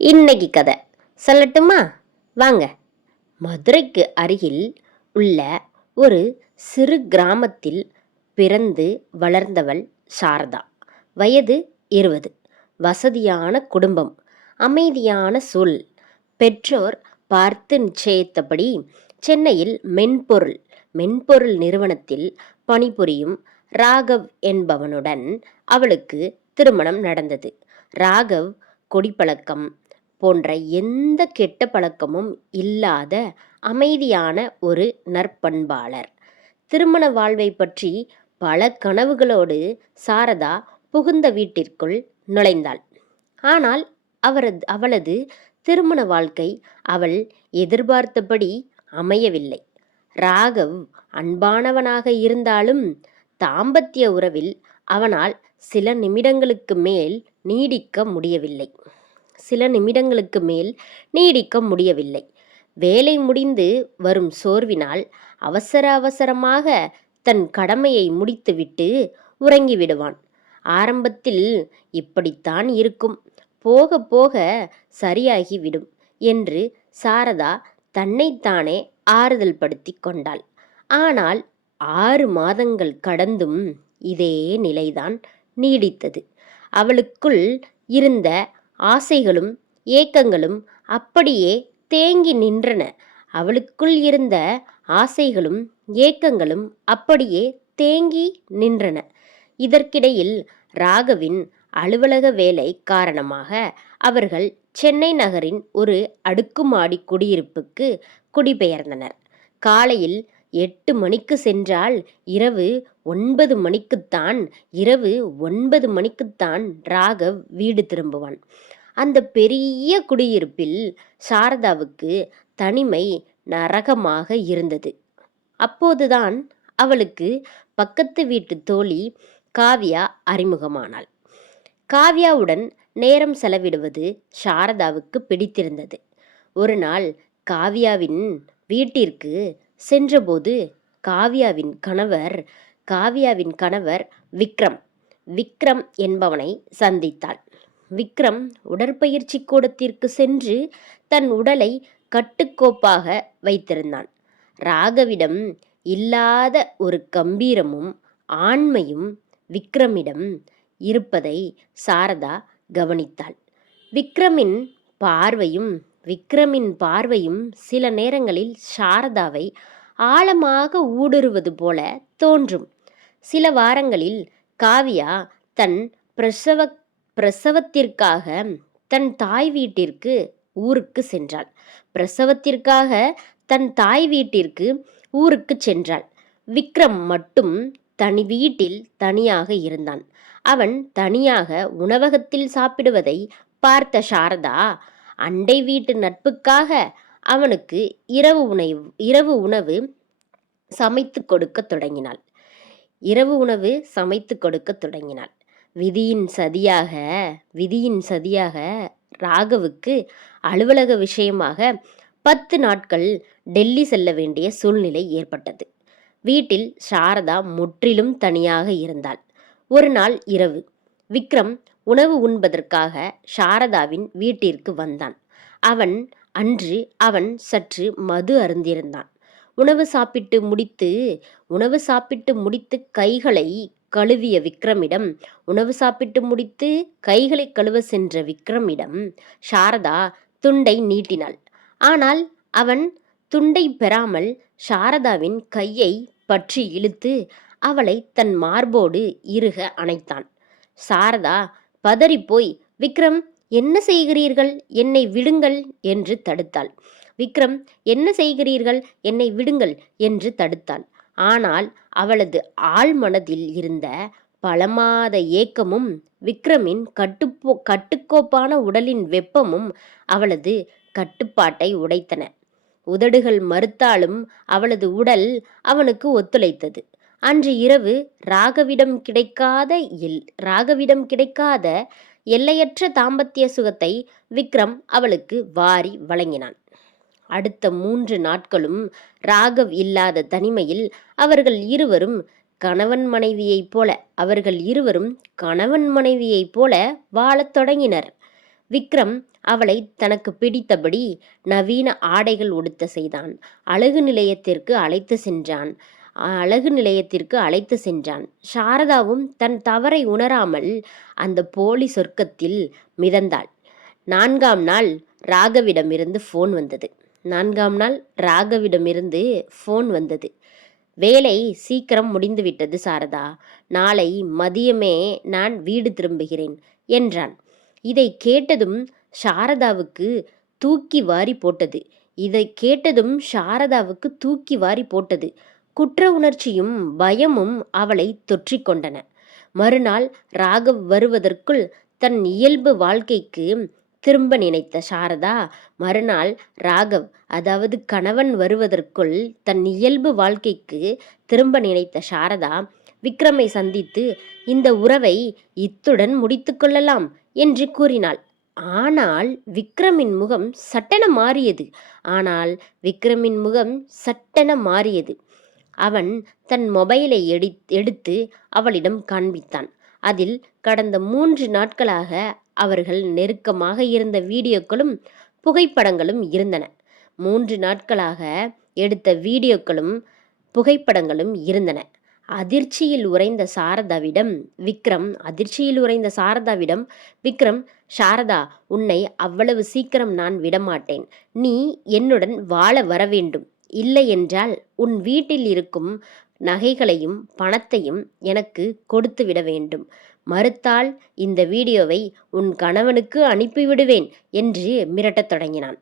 இன்னைக்கு கதை சொல்லட்டுமா? வாங்க. மதுரைக்கு அருகில் உள்ள ஒரு சிறு கிராமத்தில் பிறந்து வளர்ந்தவள் சாரதா. வயது 20. வசதியான குடும்பம், அமைதியான சூழல். பெற்றோர் பார்த்து நிச்சயித்தபடி சென்னையில் மென்பொருள் நிறுவனத்தில் பணிபுரியும் ராகவ் என்பவனுடன் அவளுக்கு திருமணம் நடந்தது. ராகவ் குடிப்பழக்கம் போன்ற எந்த கெட்ட பழக்கமும் இல்லாத அமைதியான ஒரு நற்பண்பாளர். திருமண வாழ்வை பற்றி பல கனவுகளோடு சாரதா புகுந்த வீட்டிற்குள் நுழைந்தாள். ஆனால் அவளது திருமண வாழ்க்கை அவள் எதிர்பார்த்தபடி அமையவில்லை. ராகவ் அன்பானவனாக இருந்தாலும் தாம்பத்திய உறவில் அவனால் சில நிமிடங்களுக்கு மேல் நீடிக்க முடியவில்லை. வேலை முடிந்து வரும் சோர்வினால் அவசரமாக தன் கடமையை முடித்துவிட்டு உறங்கிவிடுவான். ஆரம்பத்தில் இப்படித்தான் இருக்கும், போக போக சரியாகிவிடும் என்று சாரதா தன்னைத்தானே ஆறுதல் படுத்தி கொண்டாள். ஆனால் 6 மாதங்கள் கடந்தும் இதே நிலைதான் நீடித்தது. அவளுக்குள் இருந்த ஆசைகளும் ஏக்கங்களும் அப்படியே தேங்கி நின்றன. இதற்கிடையில் ராகவின் அலுவலக வேலை காரணமாக அவர்கள் சென்னை நகரின் ஒரு அடுக்குமாடி குடியிருப்புக்கு குடிபெயர்ந்தனர். காலையில் 8 மணிக்கு சென்றால் இரவு 9 மணிக்குத்தான் ராகவ் வீடு திரும்புவான். அந்த பெரிய குடியிருப்பில் சாரதாவுக்கு தனிமை நரகமாக இருந்தது. அப்போதுதான் அவளுக்கு பக்கத்து வீட்டு தோழி காவ்யா அறிமுகமானாள். காவ்யாவுடன் நேரம் செலவிடுவது சாரதாவுக்கு பிடித்திருந்தது. ஒரு நாள் காவ்யாவின் வீட்டிற்கு சென்றபோது காவ்யாவின் கணவர் விக்ரம் என்பவனை சந்தித்தாள். விக்ரம் உடற்பயிற்சி கூடத்திற்கு சென்று தன் உடலை கட்டுக்கோப்பாக வைத்திருந்தான். ராகவிடம் இல்லாத ஒரு கம்பீரமும் ஆண்மையும் விக்ரமிடம் இருப்பதை சாரதா கவனித்தாள். விக்ரமின் பார்வையும் சில நேரங்களில் சாரதாவை ஆழமாக ஊடுருவது போல தோன்றும். சில வாரங்களில் காவ்யா தன் பிரசவத்திற்காக தன் தாய் வீட்டிற்கு ஊருக்கு சென்றாள். விக்ரம் மட்டும் வீட்டில் தனியாக இருந்தான். அவன் தனியாக உணவகத்தில் சாப்பிடுவதை பார்த்த சாரதா அண்டை வீட்டு நட்புக்காக அவனுக்கு இரவு உணவு சமைத்து கொடுக்க தொடங்கினாள். விதியின் சதியாக ராகவுக்கு அலுவலக விஷயமாக 10 நாட்கள் டெல்லி செல்ல வேண்டிய சூழ்நிலை ஏற்பட்டது. வீட்டில் சாரதா முற்றிலும் தனியாக இருந்தாள். ஒரு நாள் இரவு விக்ரம் உணவு உண்பதற்காக சாரதாவின் வீட்டிற்கு வந்தான். அவன் சற்று மது அருந்திருந்தான். உணவு சாப்பிட்டு முடித்து கைகளை கழுவ சென்ற விக்ரமிடம் சாரதா துண்டை நீட்டினாள். ஆனால் அவன் துண்டை பெறாமல் சாரதாவின் கையை பற்றி இழுத்து அவளை தன் மார்போடு இறுக அணைத்தான். சாரதா பதறிப்போய், விக்ரம், என்ன செய்கிறீர்கள், என்னை விடுங்கள் என்று தடுத்தாள். ஆனால் அவளது ஆழ்மனதில் இருந்த பலமாத ஏக்கமும் விக்ரமின் கட்டுக்கோப்பான உடலின் வெப்பமும் அவளது கட்டுப்பாட்டை உடைத்தன. உதடுகள் மறுத்தாலும் அவளது உடல் அவனுக்கு ஒத்துழைத்தது. அன்று இரவு ராகவிடம் கிடைக்காத எல்லையற்ற தாம்பத்திய சுகத்தை விக்ரம் அவளுக்கு வாரி வழங்கினான். அடுத்த 3 நாட்களும் ராகவ் இல்லாத தனிமையில் அவர்கள் இருவரும் கணவன் மனைவியைப் போல வாழத் தொடங்கினர். விக்ரம் அவளை தனக்கு பிடித்தபடி நவீன ஆடைகள் உடுத்த செய்தான். அழகு நிலையத்திற்கு அழைத்து சென்றான். சாரதாவும் தன் தவறை உணராமல் அந்த போலி சொர்க்கத்தில் மிதந்தாள். 4ஆம் நாள் ராகவிடமிருந்து ஃபோன் வந்தது. வேலை சீக்கிரம் முடிந்துவிட்டது சாரதா. நாளை மதியமே நான் வீடு திரும்புகிறேன் என்றான். இதை கேட்டதும் சாரதாவுக்கு தூக்கி வாரி போட்டது. குற்ற உணர்ச்சியும் பயமும் அவளை தொற்றிக்கொண்டன. மறுநாள் ராகவ் வருவதற்குள் தன் இயல்பு வாழ்க்கைக்கு திரும்ப நினைத்த சாரதா, மறுநாள் ராகவ் அதாவது கணவன் வருவதற்குள் தன் இயல்பு வாழ்க்கைக்கு திரும்ப நினைத்த சாரதா விக்ரமை சந்தித்து இந்த உறவை இத்துடன் முடித்து கொள்ளலாம் என்று கூறினாள். ஆனால் விக்ரமின் முகம் சட்டென மாறியது. அவன் தன் மொபைலை எடுத்து அவளிடம் காண்பித்தான். அதில் கடந்த 3 நாட்களாக அவர்கள் நெருக்கமாக இருந்த வீடியோக்களும் புகைப்படங்களும் இருந்தன. 3 நாட்களாக எடுத்த வீடியோக்களும் புகைப்படங்களும் இருந்தன. அதிர்ச்சியில் உறைந்த சாரதாவிடம் விக்ரம், சாரதா, உன்னை அவ்வளவு சீக்கிரம் நான் விடமாட்டேன். நீ என்னுடன் வாழ வரவேண்டும். இல்லை என்றால் உன் வீட்டில் இருக்கும் நகைகளையும் பணத்தையும் எனக்கு கொடுத்து விட வேண்டும். மறுத்தால் இந்த வீடியோவை உன் கணவனுக்கு அனுப்பிவிடுவேன் என்று மிரட்டத் தொடங்கினான்.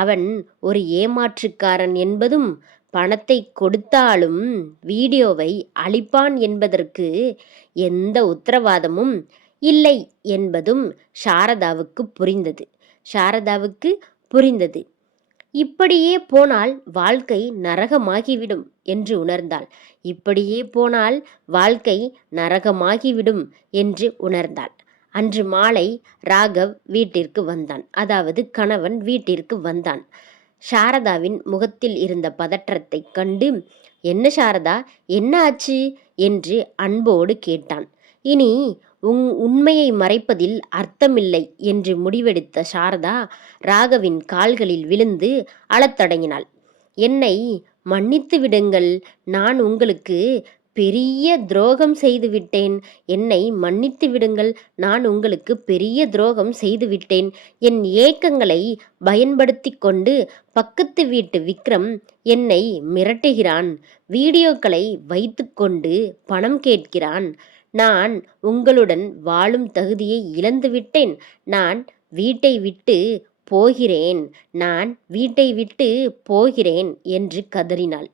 அவன் ஒரு ஏமாற்றுக்காரன் என்பதும் பணத்தை கொடுத்தாலும் வீடியோவை அழிப்பான் என்பதற்கு எந்த உத்தரவாதமும் இல்லை என்பதும் சாரதாவுக்கு புரிந்தது. இப்படியே போனால் வாழ்க்கை நரகமாகிவிடும் என்று உணர்ந்தாள். அன்று மாலை ராகவ் வீட்டிற்கு வந்தான். அதாவது கணவன் வீட்டிற்கு வந்தான். சாரதாவின் முகத்தில் இருந்த பதற்றத்தை கண்டு, என்ன சாரதா, என்ன ஆச்சு என்று அன்போடு கேட்டான். இனி உண்மையை மறைப்பதில் அர்த்தமில்லை என்று முடிவெடுத்த சாரதா ராகவின் கால்களில் விழுந்து அழத் தொடங்கினாள். என்னை மன்னித்து விடுங்கள், நான் உங்களுக்கு பெரிய துரோகம் செய்துவிட்டேன். என் ஏக்கங்களை பயன்படுத்தி கொண்டு பக்கத்து வீட்டு விக்ரம் என்னை மிரட்டுகிறான். வீடியோக்களை வைத்துக்கொண்டு பணம் கேட்கிறான். நான் உங்களுடன் வாழும் தகுதியை இழந்துவிட்டேன். நான் வீட்டை விட்டு போகிறேன் என்று கதறினாள்.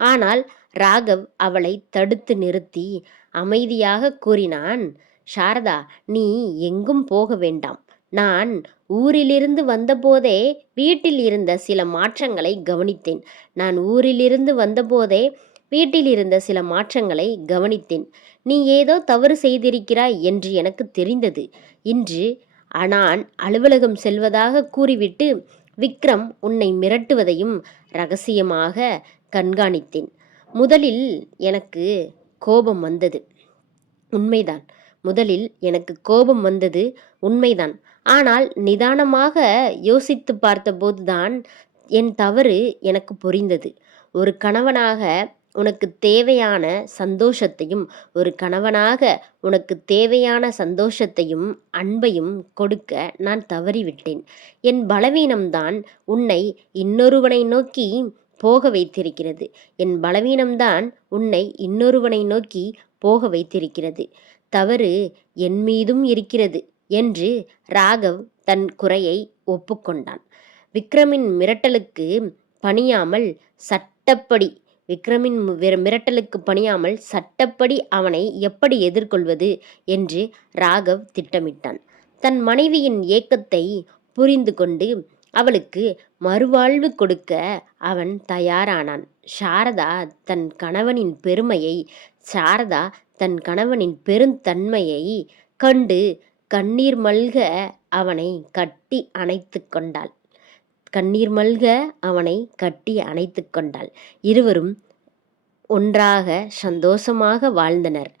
ஆனால் ராகவ் அவளை தடுத்து நிறுத்தி அமைதியாக கூறினான், சாரதா, நீ எங்கும் போக வேண்டாம். நான் ஊரிலிருந்து வந்தபோதே வீட்டில் இருந்த சில மாற்றங்களை கவனித்தேன். நீ ஏதோ தவறு செய்திருக்கிறாய் என்று எனக்கு தெரிந்தது. இன்று நான் அலுவலகம் செல்வதாக கூறிவிட்டு விக்ரம் உன்னை மிரட்டுவதையும் ரகசியமாக கண்காணித்தேன். முதலில் எனக்கு கோபம் வந்தது உண்மைதான். ஆனால் நிதானமாக யோசித்து பார்த்தபோதுதான் என் தவறு எனக்கு புரிந்தது. ஒரு கணவனாக உனக்கு தேவையான சந்தோஷத்தையும் அன்பையும் கொடுக்க நான் தவறிவிட்டேன். என் பலவீனம்தான் உன்னை இன்னொருவனை நோக்கி போக வைத்திருக்கிறது. தவறு என் மீதும் இருக்கிறது என்று ராகவ் தன் குறையை ஒப்புக்கொண்டான். விக்ரமின் மிரட்டலுக்கு பணியாமல் சட்டப்படி அவனை எப்படி எதிர்கொள்வது என்று ராகவ் திட்டமிட்டான். தன் மனைவியின் ஏக்கத்தை புரிந்து கொண்டு அவளுக்கு மறுவாழ்வு கொடுக்க அவன் தயாரானான். சாரதா தன் கணவனின் பெருந்தன்மையை கண்டு கண்ணீர் மல்க அவனை கட்டி அணைத்து கொண்டாள். இருவரும் ஒன்றாக சந்தோஷமாக வாழ்ந்தனர்.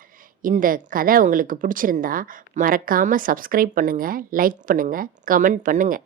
இந்த கதை உங்களுக்கு பிடிச்சிருந்தா மறக்காமல் சப்ஸ்கிரைப் பண்ணுங்கள், லைக் பண்ணுங்கள், கமெண்ட் பண்ணுங்கள்.